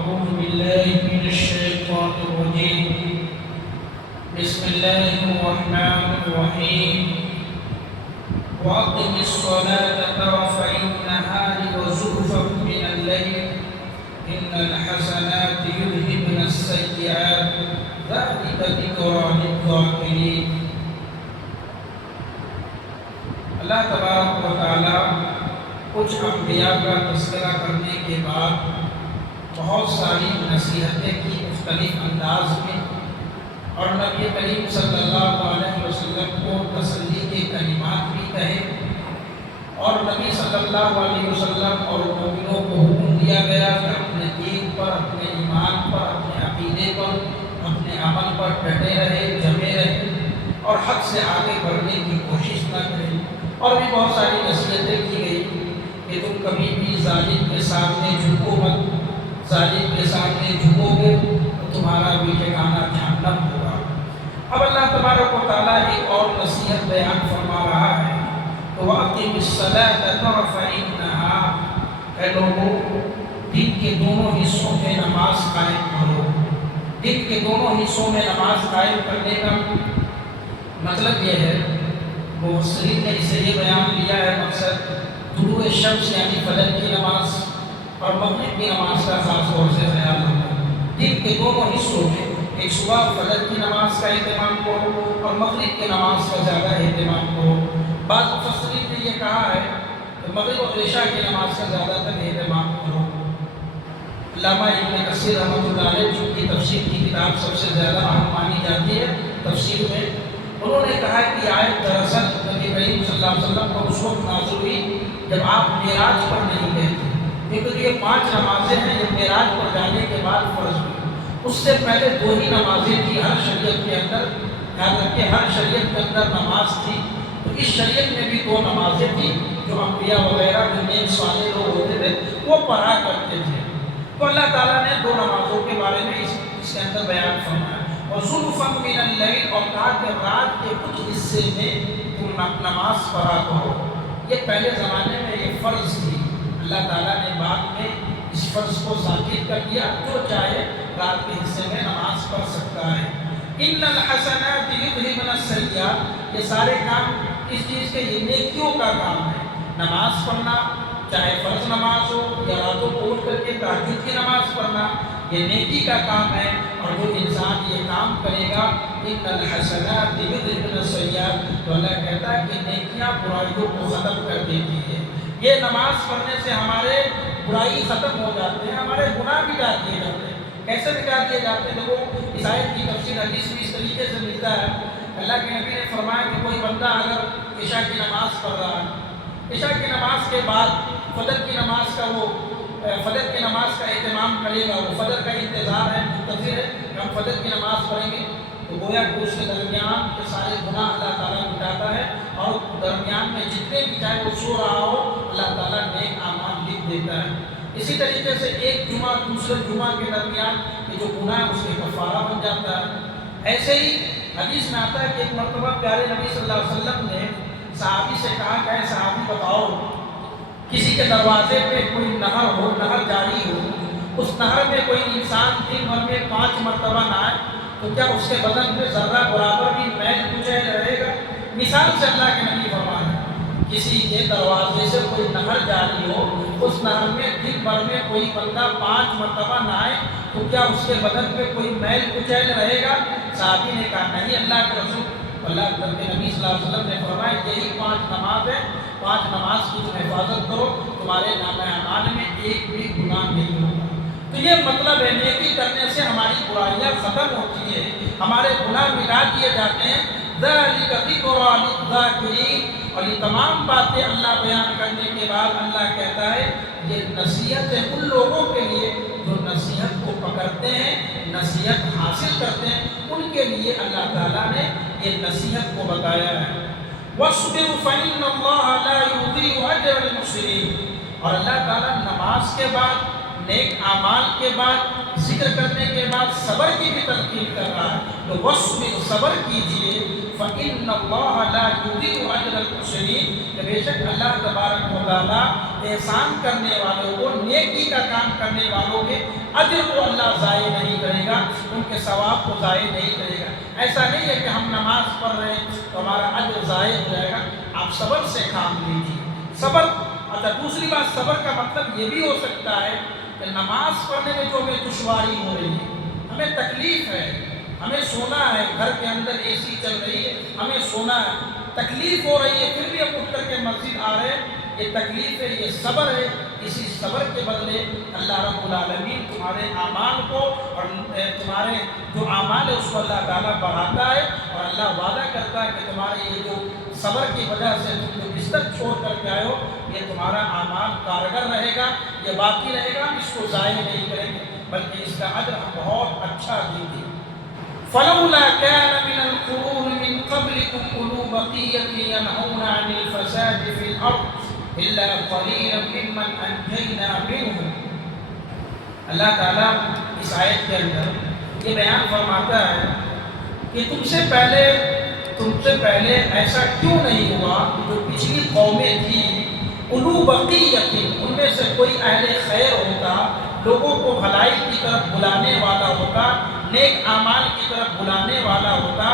أعوذ بالله من الشيطان الرجيم. بسم الله الرحمن الرحيم. وأقم الصلاة طرفي النهار وزلفا من الليل إن الحسنات يذهبن السيئات ذلك ذكرى للذاكرين. اللہ تبارک و تعالیٰ کچھ انبیاء کا تذکرہ کرنے کے بعد بہت ساری نصیحتیں کی مختلف انداز میں، اور نبی کریم صلی اللہ علیہ وسلم کو تسلی کے کلمات بھی کہے، اور نبی صلی اللہ علیہ وسلم اور مومنوں کو حکم دیا گیا کہ اپنے دین پر، اپنے ایمان پر، اپنے عقیدے پر، اپنے عمل پر ڈٹے رہے، جمے رہے اور حق سے آگے بڑھنے کی کوشش نہ کریں۔ اور بھی بہت ساری نصیحتیں کی گئی کہ تم کبھی بھی ظالم کے سامنے جھکو مت، ظالم کے سامنے جھکو گے تو تمہارا بھی ٹھکانہ جہنم ہوگا۔ اب اللہ تبارک و تعالیٰ ایک اور نصیحت بیان فرما رہا ہے کہ وَأَقِمِ الصَّلَاةَ طَرَفَيِ النَّهَارِ، اے لوگوں دن کے دونوں حصوں میں نماز قائم کرو۔ دن کے دونوں حصوں میں نماز قائم کرنے کا مطلب یہ ہے، مفسرین نے اسے یہ بیان لیا ہے، مقصد طلوع شمس یعنی فجر کی نماز اور مغرب کی نماز کا خاص طور سے خیال رکھنا۔ دن کے دونوں حصوں میں ایک صبح فجر کی نماز کا اہتمام کرو اور مغرب کی نماز کا زیادہ اہتمام کرو۔ بعض مفسرین نے یہ کہا ہے کہ مغرب اور عشاء کی نماز کا زیادہ تر اہتمام کرو۔ علامہ ابن کثیر رحمۃ اللہ علیہ جن کی تفسیر کی کتاب سب سے زیادہ اہم مانی جاتی ہے تفسیر میں، انہوں نے کہا کہ یہ آیت دراصل نبی کریم صلی اللہ علیہ وسلم کو اس وقت نازل ہوئی جب آپ معراج پر نہیں گئے تھے، کیونکہ یہ 5 نمازیں ہیں جو معراج پر جانے کے بعد فرض ہوئی۔ اس سے پہلے 2 ہی نمازیں تھیں ہر شریعت کے اندر، یاد رکھیں ہر شریعت کے اندر نماز تھی، تو اس شریعت میں بھی 2 نمازیں تھیں جو انبیاء وغیرہ جو نیک صالح لوگ ہوتے تھے وہ پڑھا کرتے تھے۔ تو اللہ تعالیٰ نے 2 نمازوں کے بارے میں اس کے اندر بیان فرمایا، وَزُلْفًا مِّنَ اللَّيْلِ، اور کہا کہ رات کے کچھ حصے میں تم نماز پڑھا کرو۔ یہ پہلے زمانے میں یہ فرض تھی، اللہ تعالیٰ نے بعد میں اس فرض کو ثابت کر دیا، جو چاہے رات کے حصے میں نماز پڑھ سکتا ہے۔ إِنَّ الْحَسَنَاتِ يُذْهِبْنَ السَّيِّئَاتِ، یہ سارے کام کس چیز کے؟ یہ نیکیوں کا کام ہے۔ نماز پڑھنا، چاہے فرض نماز ہو یا راتوں کو اٹھ کر کے تہجد کی نماز پڑھنا، یہ نیکی کا کام ہے، اور جو انسان یہ کام کرے گا إِنَّ الْحَسَنَاتِ يُذْهِبْنَ السَّيِّئَاتِ، تو اللہ کہتا ہے کہ نیکیاں برائیوں کو ختم کر دیتی ہے۔ یہ نماز پڑھنے سے ہمارے برائی ختم ہو جاتے ہیں، ہمارے گناہ مٹا دیے جاتے ہیں۔ کیسے مٹا دیے جاتے ہیں؟ دیکھو اس آیت کی تفسیر حدیث میں اس طریقے سے ملتا ہے، اللہ کے نبی نے فرمایا کہ کوئی بندہ اگر عشاء کی نماز پڑھ رہا ہے، عشاء کی نماز کے بعد فجر کی نماز کا فجر کی نماز کا اہتمام کرے گا، وہ فجر کا انتظار ہے، منتظر ہے کہ ہم فجر کی نماز پڑھیں گے، تو گویا کہ اس کے درمیان کے سارے گناہ اللہ تعالیٰ مٹاتا ہے، اور درمیان میں جتنے بھی چاہے وہ سو رہا ہو اللہ تعالیٰ نیک اعمال لکھ دیتا ہے۔ اسی طریقے سے ایک جمعہ دوسرے جمعہ کے درمیان یہ جو گناہ ہے اس کے کفارہ بن جاتا ہے۔ ایسے ہی حدیث میں آتا ہے کہ ایک مرتبہ پیارے نبی صلی اللہ علیہ وسلم نے صحابی سے کہا کہ اے صحابی بتاؤ، کسی کے دروازے پہ کوئی نہر ہو، نہر جاری ہو، اس نہر میں کوئی انسان دن بھر میں 5 مرتبہ نہائے تو کیا اس کے بدن میں ذرہ برابر بھی میل کچیل رہے گا؟ مثال سے اللہ کے نبی فرما رہے ہیں، کسی کے دروازے سے کوئی نہر جاری ہو، اس نہر میں دن بھر میں کوئی بندہ 5 مرتبہ نہائے تو کیا اس کے بدن پہ کوئی میل کچیل رہے گا؟ صحابی نے کہا نہیں اللہ کے رسول۔ اللہ کے نبی صلی اللہ علیہ وسلم نے فرمایا یہی 5 نماز ہے، 5 نماز کی تم حفاظت کرو، تمہارے نامہ اعمال میں ایک بھی گناہ نہیں ہوگا۔ تو یہ مطلب ہے نیکی کرنے سے ہماری برائیاں ختم ہوتی ہیں، ہمارے گناہ مٹا دیے جاتے ہیں۔ ذَلِكَ ذِكْرَىٰ لِلذَّاكِرِينَ، اور یہ تمام باتیں اللہ بیان کرنے کے بعد اللہ کہتا ہے یہ نصیحت ہے ان لوگوں کے لیے جو نصیحت کو پکڑتے ہیں، نصیحت حاصل کرتے ہیں، ان کے لیے اللہ تعالیٰ نے یہ نصیحت کو بتایا ہے۔ وَاصْبِرْ فَإِنَّ اللَّهَ لَا يُضِيعُ أَجْرَ الْمُحْسِنِينَ، اور اللہ تعالیٰ نماز کے بعد، نیک اعمال کے بعد، ذکر کرنے کے بعد صبر کی بھی تلقین کر رہا ہے، تو وَاصْبِرْ، صبر کیجئے، فَإِنَّ اللَّهَ لَا يُضِيعُ أَجْرَ الْمُحْسِنِينَ، کہ بے شک اللہ تبارک و تعالیٰ احسان کرنے والوں کو، نیکی کا کام کرنے والوں کے اجر کو اللہ ضائع نہیں کرے گا، ان کے ثواب کو ضائع نہیں کرے گا۔ ایسا نہیں ہے کہ ہم نماز پڑھ رہے ہیں تو ہمارا اجر ضائع ہو جائے گا۔ آپ صبر سے کام لیجیے۔ صبر، اچھا دوسری بات، صبر کا مطلب یہ بھی ہو سکتا ہے کہ نماز پڑھنے میں جو ہمیں دشواری ہو رہی ہے، ہمیں تکلیف ہے، ہمیں سونا ہے، گھر کے اندر اے سی چل رہی ہے، ہمیں سونا ہے، تکلیف ہو رہی ہے، پھر بھی ہم اٹھ کر کے مسجد آ رہے ہیں، یہ تکلیف ہے، یہ صبر ہے۔ اسی صبر کے بدلے اللہ رب العالمین تمہارے اعمال کو اور تمہارے جو اعمال ہے اس کو اللہ تعالیٰ بڑھاتا ہے، اور اللہ وعدہ کرتا ہے کہ تمہارے یہ جو صبر کی وجہ سے تم جو بستر چھوڑ کر کے آئے ہو، یہ تمہارا اعمال کارگر رہے گا، یہ باقی رہے گا، اس کو ضائع نہیں کریں گے بلکہ اس کا اجر ہم بہت اچھا دیں گے۔ فلولا كان من القرون من قبلكم أولو بقية ينهون عن الفساد في الأرض إلا قليلا ممن أنجينا منهم۔ اللہ تعالیٰ اس آیت کے اندر یہ بیان فرماتا ہے کہ تم سے پہلے ایسا کیوں نہیں ہوا کہ جو پچھلی قومیں تھیں، اولو بقیۃ، ان میں سے کوئی اہل خیر ہوتا، لوگوں کو بھلائی کی طرف بلانے والا ہوتا، نیک اعمال کی طرف بلانے والا ہوتا،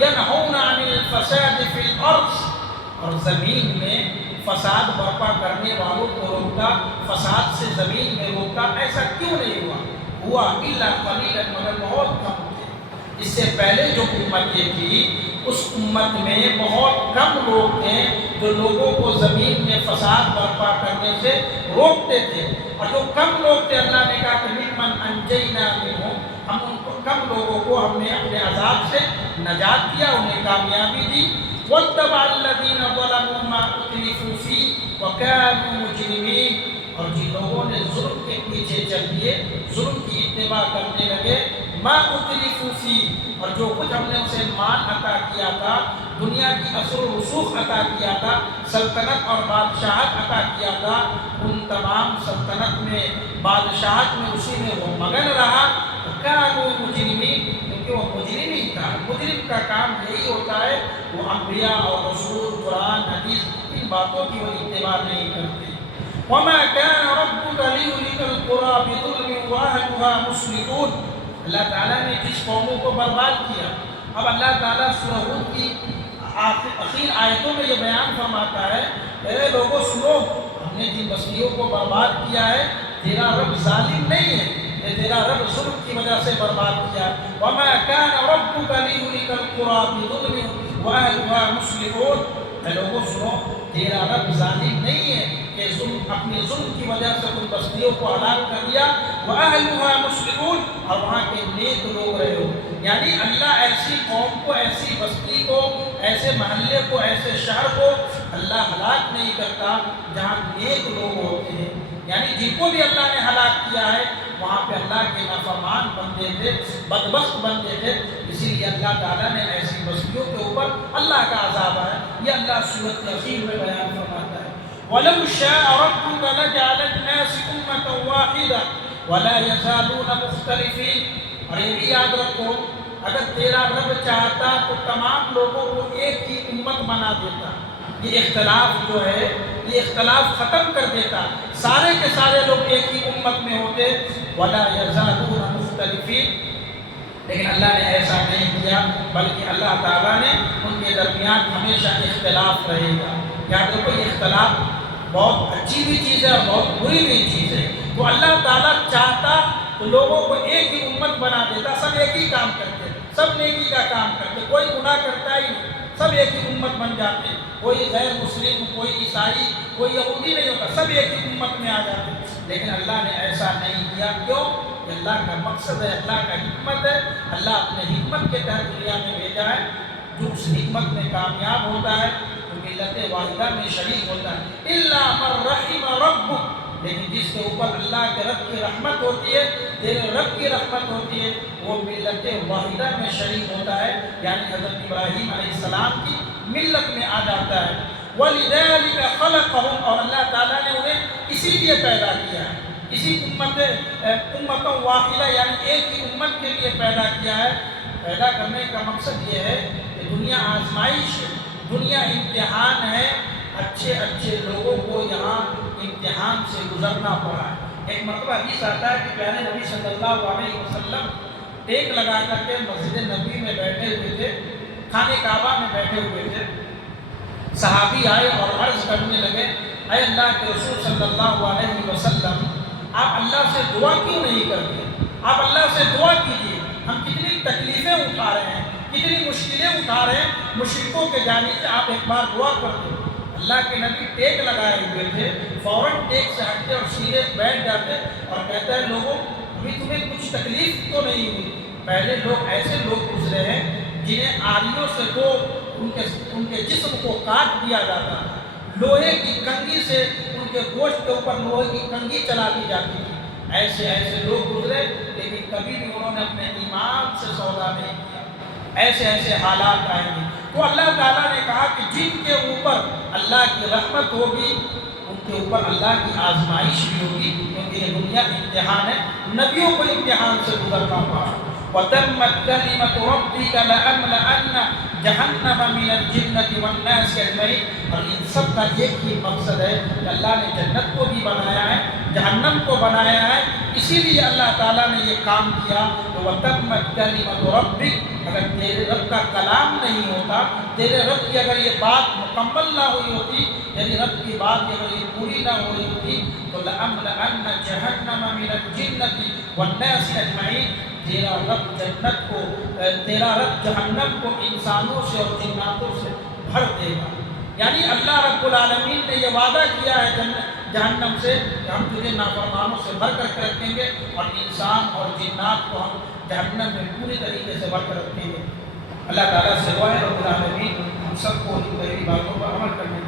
ینہون عن الفساد فی الارض، اور زمین میں فساد برپا کرنے والوں کو روکتا، فساد سے زمین میں روکتا۔ ایسا کیوں نہیں ہوا الا قلیلا، مگر بہت کم تھے۔ اس سے پہلے جو امتیں تھی اس امت میں بہت کم لوگ تھے جو لوگوں کو زمین میں فساد برپا کرنے سے روکتے تھے، اور جو کم لوگ تھے اللہ نے کہا کہ ممن انجینا منہم، ہم ان کو کم لوگوں کو ہم نے اپنے عذاب سے نجات دیا، انہیں کامیابی دی۔ واتبع الذین ظلموا ما اترفوا فیہ وکانوا مجرمین، اور جن لوگوں نے ظلم کے پیچھے چل دیے، ظلم کی اتباع کرنے لگے، ما اترفوا فیہ، اور جو کچھ ہم نے اسے مان عطا کیا تھا، دنیا کی اثر و رسوخ عطا کیا تھا، سلطنت اور بادشاہت عطا کیا تھا، ان تمام سلطنت میں، بادشاہت میں، اسی میں وہ مگن رہا۔ وکانوا مجرمین، کیونکہ وہ مجرم ہی تھا۔ مجرم کا کام یہی ہوتا ہے، وہ انبیاء اور رسول، قرآن، حدیث، ان باتوں کی وہ اتباع نہیں کرتے۔ وما كان ربك ليهلك القرى بظلم واهلها مصلحون، اللہ تعالیٰ نے جس قوموں کو برباد کیا، اب اللہ تعالیٰ سورہ ہود کی اخیر آیتوں میں یہ بیان فرماتا ہے، اے لوگوں سنو، ہم نے جن بستیوں کو برباد کیا ہے، تیرا رب ظالم نہیں ہے، یہ تیرا رب ظلم کی وجہ سے برباد کیا۔ وما كان ربك ليهلك القرى بظلم واهلها مصلحون، اے لوگوں سنو، تیرا رب ظالم نہیں ہے کہ اپنے ظلم کی وجہ سے ان بستیوں کو ہلاک کر دیا، وَأَهْلُهَا مُصْلِحُونَ، اور وہاں کے نیک لوگ رہے ہو۔ یعنی اللہ ایسی قوم کو، ایسی بستی کو، ایسے محلے کو، ایسے شہر کو اللہ ہلاک نہیں کرتا جہاں نیک لوگ ہوتے ہیں۔ یعنی جن کو بھی اللہ نے ہلاک کیا ہے وہاں پہ اللہ کے نافرمان بندے تھے، بدبخت بندے تھے، اسی لیے اللہ تعالیٰ نے ایسی بستیوں کے اوپر اللہ کا عذاب ہے۔ یہ اللہ سورۃ الاخیر میں بیان فرماتا ہے۔ وَلَوْ شَاءَ رَبُّكَ لَجَعَلَ النَّاسَ أُمَّةً وَاحِدَةً وَلَا يَزَالُونَ مُخْتَلِفِينَ، اور یہ بھی یاد رکھو، اگر تیرا رب چاہتا تو تمام لوگوں کو ایک ہی امت بنا دیتا، یہ اختلاف جو ہے یہ اختلاف ختم کر دیتا، سارے کے سارے لوگ ایک ہی امت میں ہوتے، وَلَا يَزَالُونَ مُخْتَلِفِينَ، لیکن اللہ نے ایسا نہیں کیا، بلکہ اللہ تعالیٰ نے ان کے درمیان ہمیشہ اختلاف رہے گا۔ یاد رکھو یہ اختلاف بہت اچھی بھی چیز ہے اور بہت بری بھی چیز ہے۔ تو اللہ تعالیٰ چاہتا تو لوگوں کو ایک ہی امت بنا دیتا، سب ایک ہی کام کرتے، سب نیکی کا کام کرتے، کوئی گناہ کرتا ہی نہیں، سب ایک ہی امت بن جاتے، کوئی غیر مسلم، کوئی عیسائی، کوئی یہودی نہیں ہوتا، سب ایک ہی امت میں آ جاتے۔ لیکن اللہ نے ایسا نہیں کیا، کیوں؟ کہ اللہ کا مقصد ہے، اللہ کا حکمت ہے، اللہ اپنے حکمت کے تحت دنیا میں بھیجا ہے۔ جو اس حکمت میں کامیاب ہوتا ہے تو ملت واحدہ میں شریک ہوتا ہے، الا من رحم ربک، لیکن جس کے اوپر اللہ کے رب کی رحمت ہوتی ہے، تیرے رب کی رحمت ہوتی ہے، وہ ملت واحدہ میں شریک ہوتا ہے، یعنی حضرت ابراہیم علیہ السلام کی ملت میں آ جاتا ہے۔ وَلِذَلِكَ خَلَقَهُمْ، اور اللہ تعالیٰ نے انہیں اسی لیے پیدا کیا ہے، اسی امت واحدہ یعنی ایک ہی امت کے لیے پیدا کیا ہے۔ پیدا کرنے کا مقصد یہ ہے کہ دنیا آزمائش ہے، دنیا امتحان ہے، اچھے اچھے لوگوں کو یہاں امتحان سے گزرنا پڑا ہے، ایک مرتبہ حدیث آتا ہے کہ پیارے نبی صلی اللہ علیہ وسلم ٹیک لگا کر کے مسجد نبی میں بیٹھے ہوئے تھے، خانہ کعبہ میں بیٹھے ہوئے تھے۔ صحابی آئے اور عرض کرنے لگے، اے اللہ کے رسول صلی اللہ علیہ وسلم، آپ اللہ سے دعا کیوں نہیں کرتے؟ آپ اللہ سے دعا کیجیے، ہم کتنی تکلیفیں اٹھا رہے ہیں، کتنی مشکلیں اٹھا رہے ہیں، مشرکوں کے جانب سے آپ ایک بار دعا کر دیں۔ اللہ کے نبی ٹیک لگائے ہوئے تھے، فوراً ٹیک سے ہٹتے اور سیدھے بیٹھ جاتے اور کہتا ہے، لوگوں ابھی تمہیں کچھ تکلیف تو نہیں ہوئی؟ پہلے لوگ ایسے لوگ گزرے ہیں جنہیں آریوں سے تو ان کے جسم کو کاٹ دیا جاتا تھا، لوہے کی کنگھی سے ان کے گوشت کے اوپر لوہے کی کنگھی چلا دی جاتی تھی۔ ایسے ایسے لوگ گزرے، لیکن کبھی بھی انہوں نے اپنے ایمان سے سودا نہیں کیا۔ ایسے ایسے حالات آئیں گے تو اللہ تعالیٰ نے کہا کہ جن کے اوپر اللہ کی رحمت ہوگی ان کے اوپر اللہ کی آزمائش بھی ہوگی، کیونکہ یہ دنیا امتحان ہے، نبیوں کو امتحان سے گزرنا پڑا۔ وَتَمَّتْ كَلِمَةُ رَبِّكَ لَأَمْلَأَنَّ جَهَنَّمَ مِنَ الْجِنَّةِ وَالنَّاسِ أَجْمَعِينَ۔ اور ان سب کا ایک ہی مقصد ہے کہ اللہ نے جنت کو بھی بنایا ہے، جہنم کو بنایا ہے، اسی لیے اللہ تعالیٰ نے یہ کام کیا کہ وَتَمَّتْ كَلِمَةُ رَبِّكَ۔ اگر تیرے رب کا کلام نہیں ہوتا، تیرے رب کی اگر یہ بات مکمل نہ ہوئی ہوتی، تیرے رب کی بات اگر یہ پوری نہ ہوئی ہوتی، تو لَأَمْلَأَنَّ جَهَنَّمَ مِنَ الْجِنَّةِ وَالنَّاسِ أَجْمَعِينَ۔ تیرا رب جنت کو، تیرا رب جہنم کو انسانوں سے اور جناتوں سے بھر دے گا۔ یعنی اللہ رب العالمین نے یہ وعدہ کیا ہے جہنم سے کہ ہم تجھے نافرمانوں سے بھر کر کے رکھیں گے، اور انسان اور جنات کو ہم جہنم میں پوری طریقے سے بھر کر رکھیں گے۔ اللہ تعالیٰ سے دعا ہے رب العالمین ہم سب کو ان باتوں پر عمل کرنے